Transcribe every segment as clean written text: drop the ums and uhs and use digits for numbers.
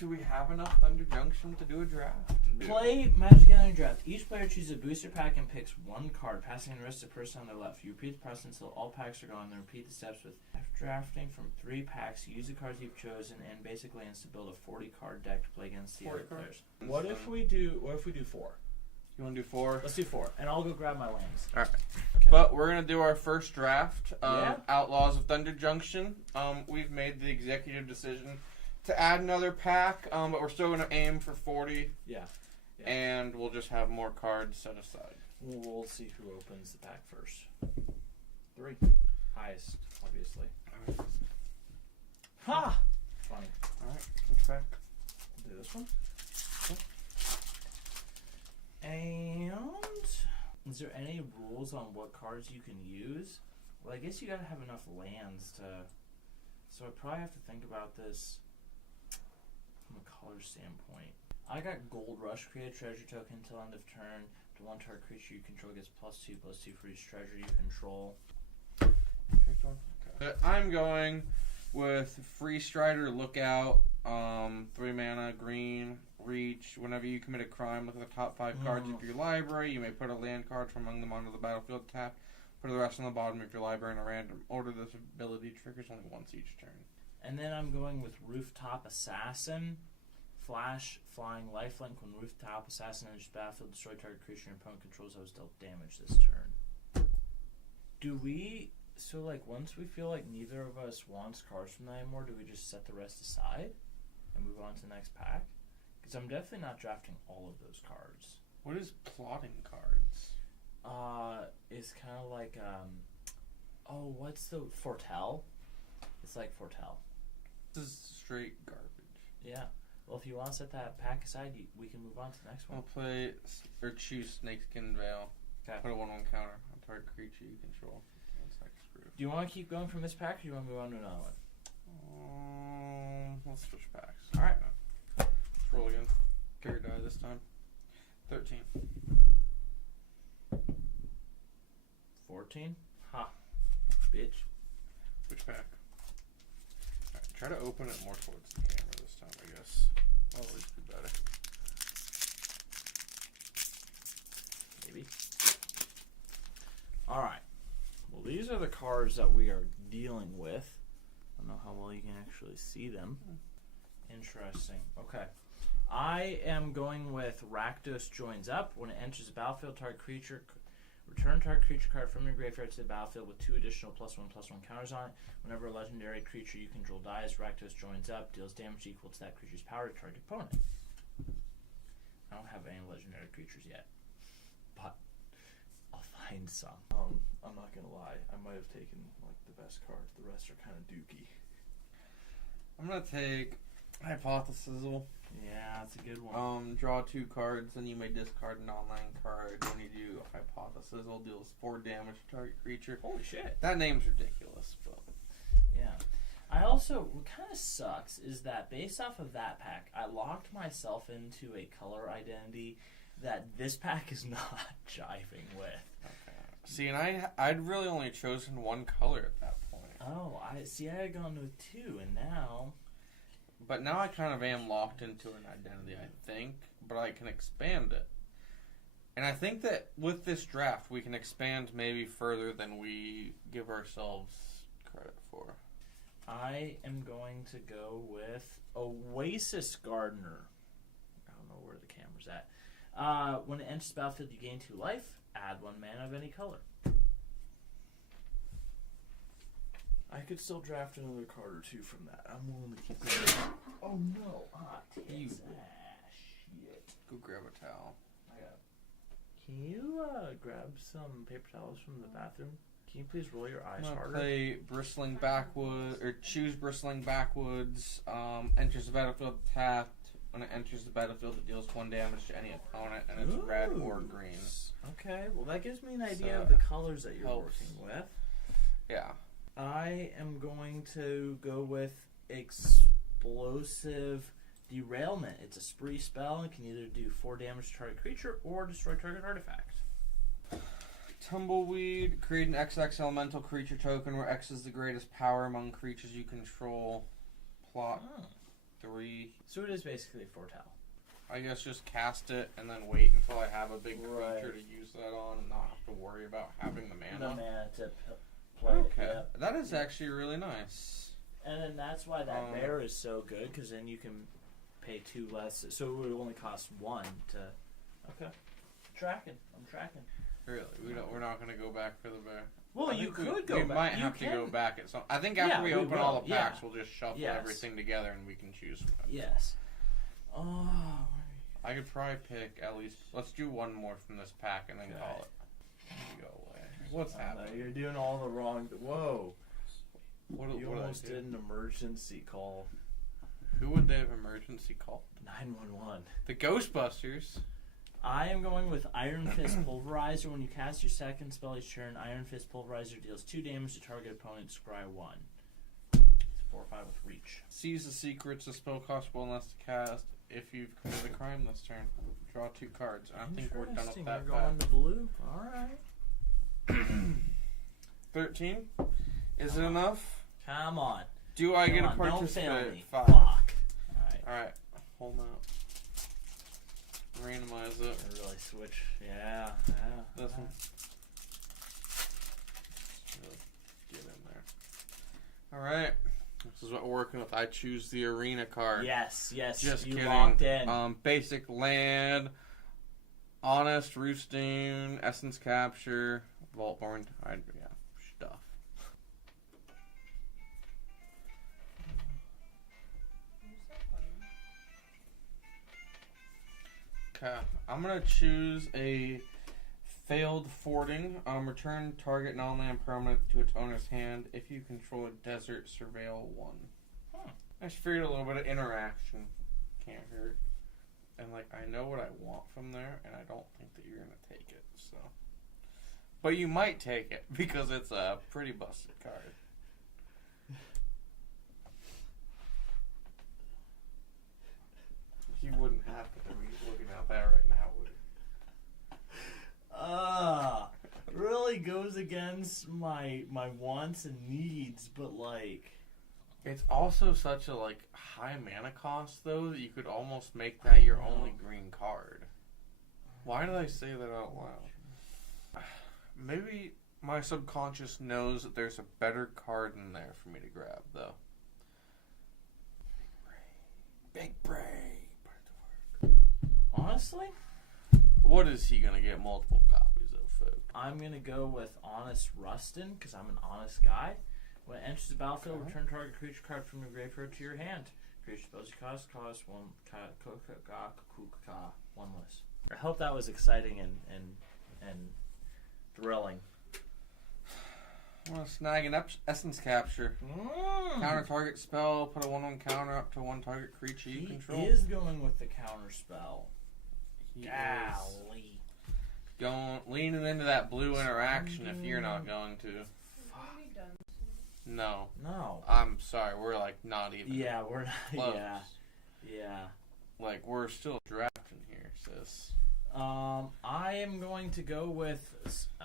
Do we have enough Thunder Junction to do a draft? Play Magic Gathering Draft. Each player chooses a booster pack and picks one card, passing the rest to the person on their left. You repeat the process until all packs are gone, then repeat the steps with after drafting from 3 packs. Use the cards you've chosen and basic lands to build a 40-card deck to play against the other players. What if we do 4? You want to do 4? Let's do 4, and I'll go grab my lands. All right. Okay. But we're going to do our first draft of Yeah. Outlaws of Thunder Junction. We've made the executive decision to add another pack, but we're still going to aim for 40. Yeah. And we'll just have more cards set aside. We'll see who opens the pack first. 3. Highest, obviously. All right. Ha! Funny. All right. Which pack? We'll do this one. Okay. And is there any rules on what cards you can use? Well, I guess you gotta have enough lands to. So I probably have to think about this from a color standpoint. I got Gold Rush, create a treasure token until end of turn. To one target creature you control gets +2/+2 for each treasure you control. Okay. I'm going with Free Strider Lookout, 3 mana, green, reach. Whenever you commit a crime, look at the top 5 cards of your library. You may put a land card from among them onto the battlefield tapped. Put the rest on the bottom of your library in a random order. This ability triggers only once each turn. And then I'm going with Rooftop Assassin. Flash, flying, lifelink. When Rooftop Assassin enters battlefield, destroy target creature your opponent controls that was dealt damage this turn. Do we... So, like, once we feel like neither of us wants cards from that anymore, do we just set the rest aside and move on to the next pack? Because I'm definitely not drafting all of those cards. What is plotting cards? It's kind of like, what's the... Foretell? It's like Foretell. This is straight garbage. Yeah. Well, if you want to set that pack aside, we can move on to the next one. I'll play or choose Snakeskin Veil. Okay. Put a 1/1 counter on target creature you control. Do you want to keep going from this pack, or do you want to move on to another one? Let's switch packs. All right. Let's roll again. Carry die this time. 13. 14? Ha. Bitch. Which pack? Alright, try to open it more towards the camera this time, I guess. That'll at least be better. Maybe. Alright. Well, these are the cards that we are dealing with. I don't know how well you can actually see them. Interesting. Okay. I am going with Rakdos Joins Up. When it enters the battlefield, target creature... Return target creature card from your graveyard to the battlefield with 2 additional +1/+1 counters on it. Whenever a legendary creature you control dies, Rakdos Joins Up, deals damage equal to that creature's power to target opponent. I don't have any legendary creatures yet, but I'll find some. I'm not gonna lie. I might have taken like the best card. The rest are kind of dookie. I'm gonna take Hypothesis. Yeah, that's a good one. Draw 2 cards, then you may discard an online card. When you do Hypothesis, deals 4 damage to target creature. Holy shit. That name's ridiculous, but... Yeah. I also, what kind of sucks is that based off of that pack, I locked myself into a color identity that this pack is not jiving with. Okay. See, and I'd really only chosen 1 color at that point. Oh, I had gone with 2, and now... But now I kind of am locked into an identity, I think, but I can expand it. And I think that with this draft, we can expand maybe further than we give ourselves credit for. I am going to go with Oasis Gardener. I don't know where the camera's at. When it enters the battlefield, you gain 2 life. Add 1 mana of any color. I could still draft another card or 2 from that. I'm willing to keep going. Oh no! Shit. Go grab a towel. Can you grab some paper towels from the bathroom? Can you please roll your eyes harder? Play Bristling Backwood, or choose Bristling Backwoods. Enters the battlefield tapped. When it enters the battlefield, it deals 1 damage to any opponent, and it's red or green. Okay, well that gives me an idea of the colors that you're working with. Yeah. I am going to go with Explosive Derailment. It's a spree spell and can either do 4 damage to target creature or destroy target artifact. Tumbleweed. Create an XX elemental creature token where X is the greatest power among creatures you control. Plot. 3. So it is basically a foretell. I guess just cast it and then wait until I have a big Right. creature to use that on and not have to worry about having the mana. The mana to play. Okay. Yep. That is actually really nice. And then that's why that bear is so good, because then you can pay 2 less. So it would only cost 1 to. Okay. I'm tracking. Really, we're not going to go back for the bear. Well, you could go back. We might have to go back at some. I think after we open all the packs, will. we'll just shuffle Yes. everything together and we can choose from it. Yes. Oh. I could probably pick at least. Let's do one more from this pack and then call it. Go away. What's happening? You're doing all the wrong. Whoa. What You almost did an emergency call. Who would they have emergency called? 911. The Ghostbusters. I am going with Iron Fist Pulverizer. When you cast your second spell each turn, Iron Fist Pulverizer deals 2 damage to target opponent. Scry 1. It's 4 or 5 with reach. Seize the secrets. The spell costs 1 less to cast. If you've committed a crime this turn, draw 2 cards. I think we're done with that. We're going to blue. All right. 13. Is it enough? Come on. Do I get a participate? Don't fail me. 5. Fuck. All right. Hold out. Randomize it. I really switch. Yeah. This one. Really get in there. All right. This is what we're working with. I choose the arena card. Yes. Just you kidding. Locked in. Basic land, honest roosting, essence capture, Vaultborn, Hydra, stuff. Okay, I'm gonna choose a failed forting. Return target non-land permanent to its owner's hand. If you control a desert, surveil 1. I just figured a little bit of interaction can't hurt. And, I know what I want from there, and I don't think that you're going to take it, so. But you might take it, because it's a pretty busted card. You wouldn't have to be looking at that right now, would you? Really goes against my wants and needs, but It's also such a high mana cost though that you could almost make that your only green card. Why did I say that out loud? Maybe my subconscious knows that there's a better card in there for me to grab though. Big brain. honestly, What is he gonna get multiple copies of, folk? I'm going to go with Honest Rustin, because I'm an honest guy. When it enters the battlefield, return target creature card from your graveyard to your hand. Creature spells you cost 1 less. I hope that was exciting and thrilling. I want to snag an essence capture. Counter target spell, put a 1/1 counter up to 1 target creature you control. He is going with the counter spell. He Golly. is leaning into that blue interaction if you're not going to. No. No. I'm sorry, we're not even. Yeah, we're not. Close. Yeah. We're still drafting here, sis. I am going to go with,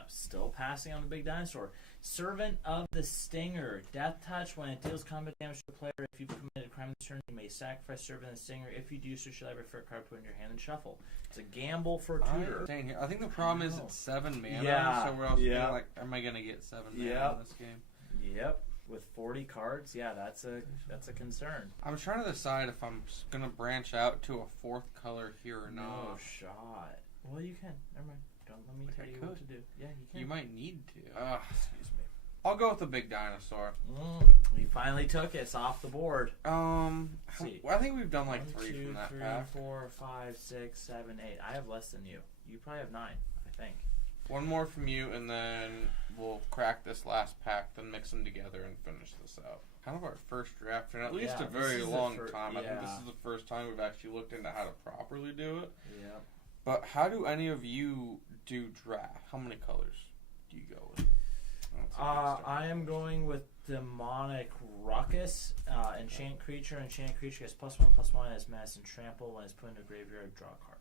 still passing on the big dinosaur, Servant of the Stinger. Death touch. When it deals combat damage to a player, if you've committed a crime this turn, you may sacrifice Servant of the Stinger. If you do so, shall have a fair card put in your hand and shuffle. It's a gamble for a tutor. I think the problem is it's 7 mana, Yeah. so we're also Yeah. am I going to get 7 mana Yep. in this game? Yep. With 40 cards, yeah, that's a concern. I'm trying to decide if I'm going to branch out to a 4th color here or No not. shot. Well, you can. Never mind. Don't let me tell you what to do. Yeah, you can. You might need to. Excuse me. I'll go with the big dinosaur. We finally took it. It's off the board. See. I think we've done 1, 3 2, from that 3, pack. 4, 5, 6, 7, 8. I have less than you. You probably have 9, I think. One more from you, and then we'll crack this last pack, then mix them together and finish this out. Kind of our first draft in at least a very long time. I think this is the first time we've actually looked into how to properly do it. Yeah. But how do any of you do draft? How many colors do you go with? I am going with Demonic Ruckus. Enchant creature. Enchant creature gets +1/+1 as mass and trample. When it's put into a graveyard, draw a card.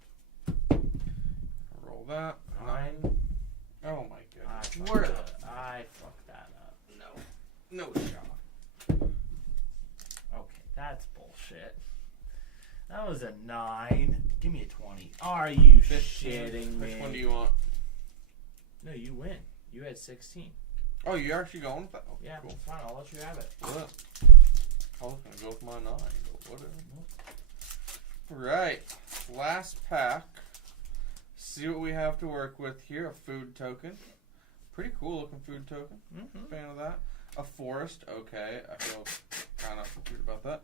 Roll that. 9. Oh my goodness. I fucked that up. No shot. Okay, that's bullshit. That was a 9. Give me a 20. Are you 15. shitting me? Which one do you want? No, you win. You had 16. Oh, you're actually going with that? Oh, Yeah, cool. fine. I'll let you have it. What? I was going to go with my 9, but whatever. Right. Last pack. See what we have to work with here. A food token. Pretty cool looking food token. Mm-hmm. Fan of that. A forest. Okay. I feel kind of weird about that.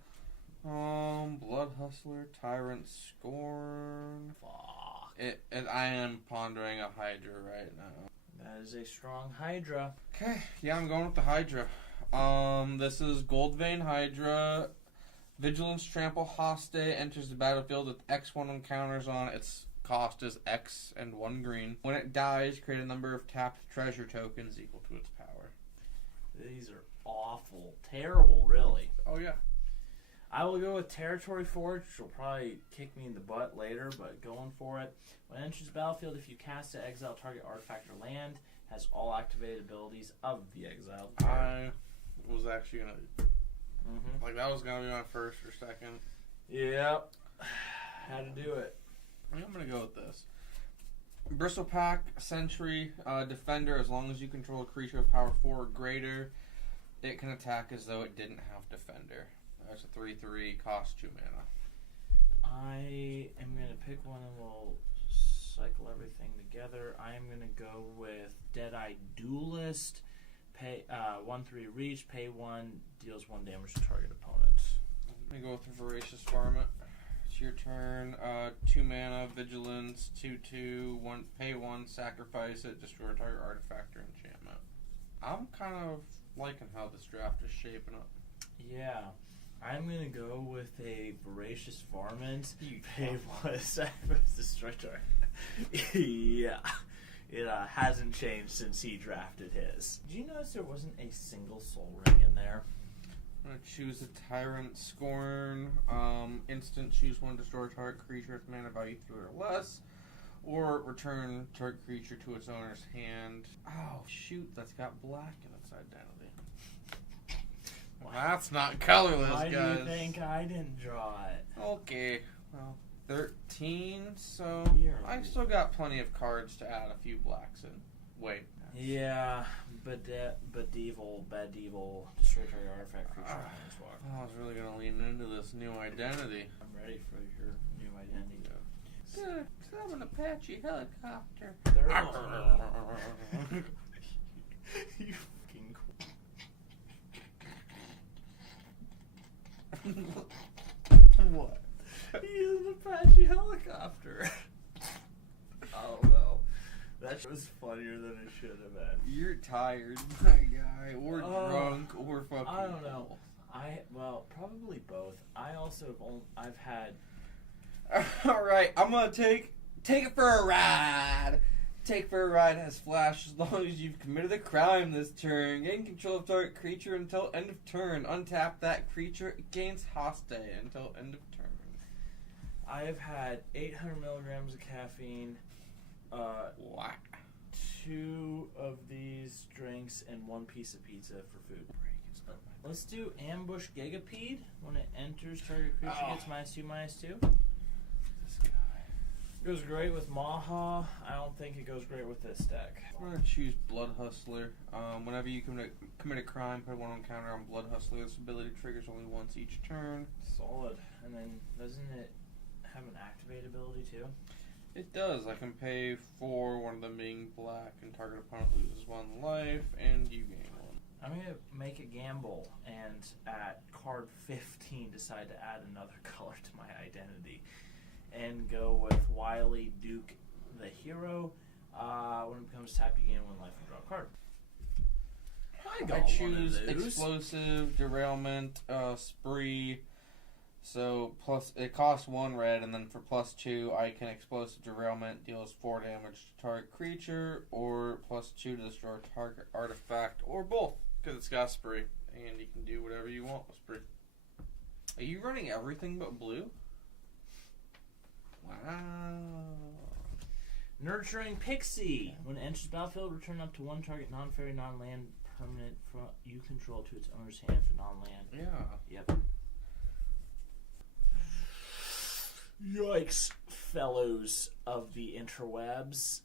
Blood Hustler, Tyrant, Scorn. Fuck. And I am pondering a Hydra right now. That is a strong Hydra. Okay, yeah, I'm going with the Hydra. This is Goldvein Hydra. Vigilance Trample Hostay enters the battlefield with X1 encounters on it. Its cost is X and 1 green. When it dies, create a number of tapped treasure tokens equal to its power. These are awful. Terrible, really. Oh, yeah. I will go with Territory Forge, which will probably kick me in the butt later, but going for it. When it enters the battlefield, if you cast it, exile target artifact or land, has all activated abilities of the exiled card. I was actually going to... Like, that was going to be my first or second. Yep. Had to do it. I'm going to go with this. Bristlepack, Sentry, Defender, as long as you control a creature of power 4 or greater, it can attack as though it didn't have Defender. That's a 3/3, cost 2 mana. I am going to pick one and we'll cycle everything together. I am going to go with Deadeye Duelist. Pay 1/3 reach, pay 1, deals 1 damage to target opponent. I'm going to go with Voracious Varmint. It's your turn. 2 mana, Vigilance, 2/2, pay 1, sacrifice it, destroy target artifact or enchantment. I'm kind of liking how this draft is shaping up. Yeah. I'm going to go with a Voracious Varmint. You pay 1, sacrifice, destroy target. Yeah. It hasn't changed since he drafted his. Did you notice there wasn't a single Soul Ring in there? I'm going to choose a Tyrant Scorn. Instant, choose 1, destroy target creature with mana value 3 or less. Or return target creature to its owner's hand. Oh, shoot, that's got black in its identity. Well, that's not colorless, Why guys. do you think I didn't draw it? Okay, well, 13, so I Weird. still got plenty of cards to add a few blacks in. Wait. Yeah, Bedevil, destroy target artifact creature. I was really going to lean into this new identity. I'm ready for your new identity. Good. Summon Apache helicopter. You fucking What? He's an Apache helicopter. Oh no. That was funnier than it should have been. You're tired, my guy, or drunk, or fucking. I don't know. Well, probably both. I also I've had. All right, I'm gonna take it for a ride. Take for a ride has flash as long as you've committed a crime this turn. Gain control of target creature until end of turn. Untap that creature. It gains hostay until end of turn. I have had 800 milligrams of caffeine. What? 2 of these drinks and 1 piece of pizza for food. Let's do Ambush Gigapede. When it enters, target creature gets -2/-2. This guy. Goes great with Maha. I don't think it goes great with this deck. I'm gonna choose Blood Hustler. Whenever you commit a crime, put 1 encounter on Blood Hustler. This ability triggers only once each turn. Solid. And then doesn't it have an activate ability too? It does. I can pay 4, one of them being black, and target opponent loses 1 life, and you gain 1. I'm going to make a gamble and at card 15 decide to add another color to my identity and go with Wily Duke the Hero. When it becomes tapped, you gain 1 life and draw a card. I choose Explosive, Derailment, Spree. So plus it costs 1 red, and then for +2, I can Explosive Derailment, deals 4 damage to target creature, or +2 to destroy target artifact, or both, because it's got Spree, and you can do whatever you want with Spree. Are you running everything but blue? Wow. Nurturing Pixie. When it enters the battlefield, return up to 1 target non-fairy, non-land permanent you control to its owner's hand for non-land. Yeah. Yep. Yikes, fellows of the interwebs.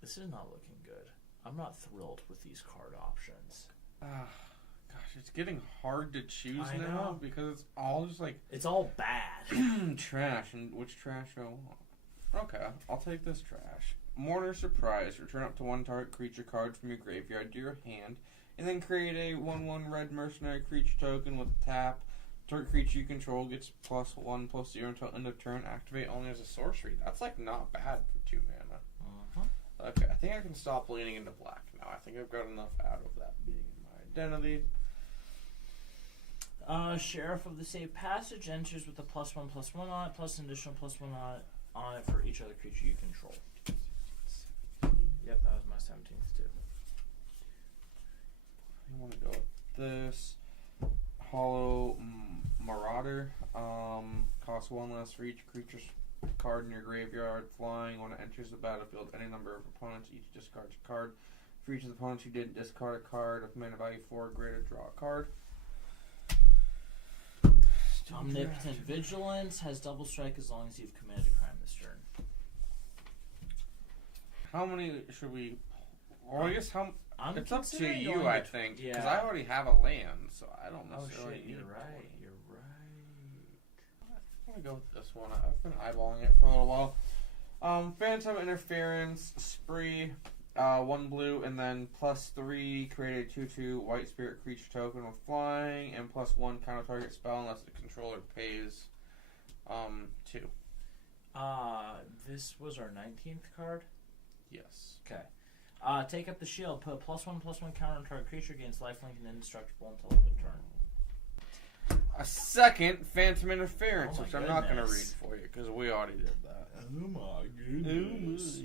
This is not looking good. I'm not thrilled with these card options. Gosh, it's getting hard to choose I now know. because it's all just like It's all bad. trash. And which trash do I want? Okay, I'll take this trash. Mourner Surprise. Return up to 1 target creature card from your graveyard to your hand, and then create a 1/1 red mercenary creature token with tap. Target creature you control gets +1/+0 until end of turn. Activate only as a sorcery. That's like not bad for 2 mana. Okay, I think I can stop leaning into black now. I think I've got enough out of that being in my identity. Sheriff of the Safe Passage enters with a +1/+1 on it, plus an additional +1 on it for each other creature you control. Yep, that was my 17th too. I want to go with this. Hollow Marauder. Costs 1 less for each creature's card in your graveyard. Flying. When it enters the battlefield, any number of opponents each discards a card. For each of the opponents who didn't discard a card of mana value 4 or greater, draw a card. Omnipotent Vigilance has double strike as long as you've committed a crime this turn. How many should we... Well, I guess how... I'm it's up to considering you, going I to- think. yeah. Because I already have a land, so I don't Oh necessarily shit, need you're one. right, you're right. I'm going to go with this one. I've been eyeballing it for a little while. Phantom Interference, Spree, 1 blue, and then +3, create a 2/2 white spirit creature token with flying, and +1 counter target spell unless the controller pays 2. This was our 19th card? Yes. Okay. Take up the shield, put a +1/+1 counter on target creature, gains lifelink and indestructible until end of turn. A second Phantom Interference, Oh my which I'm not going to read goodness. for you because we already did that. Oh my goodness.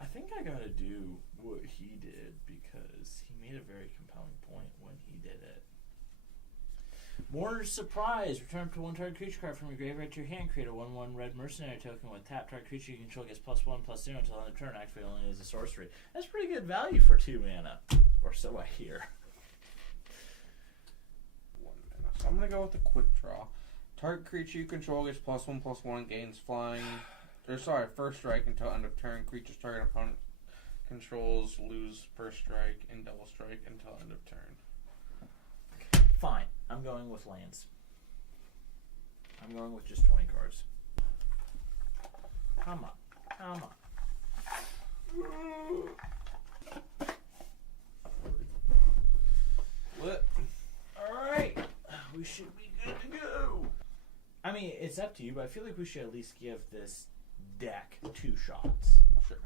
I think I gotta do what he did because he made a very compelling point when he did it. Mourner's Surprise. Return up to 1 target creature card from your graveyard to your hand. Create a 1/1 red mercenary token with tap. Target creature you control gets +1/+0 until end of turn. Activate only as a sorcery. That's pretty good value for 2 mana. Or so I hear. 1 mana. So I'm going to go with the quick draw. Target creature you control gets +1/+1, gains flying. First strike until end of turn. Creatures target opponent controls lose first strike and double strike until end of turn. Fine. I'm going with lands. I'm going with just 20 cards. Come on. Come on. Lit. Alright. We should be good to go. I mean, it's up to you, but I feel like we should at least give this deck 2 shots. Sure.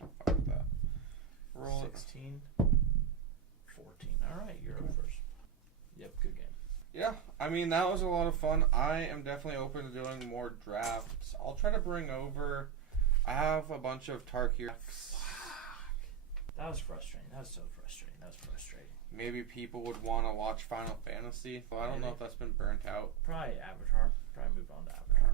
I'm fine with that. Roll 16, 14. Alright, you're up first. Yep, good game. Yeah, I mean, that was a lot of fun. I am definitely open to doing more drafts. I'll try to bring over... I have a bunch of Tarkir. That was frustrating. That was so frustrating. That was frustrating. Maybe people would want to watch Final Fantasy. Well, I don't know if that's been burnt out. Probably Avatar. Probably move on to Avatar.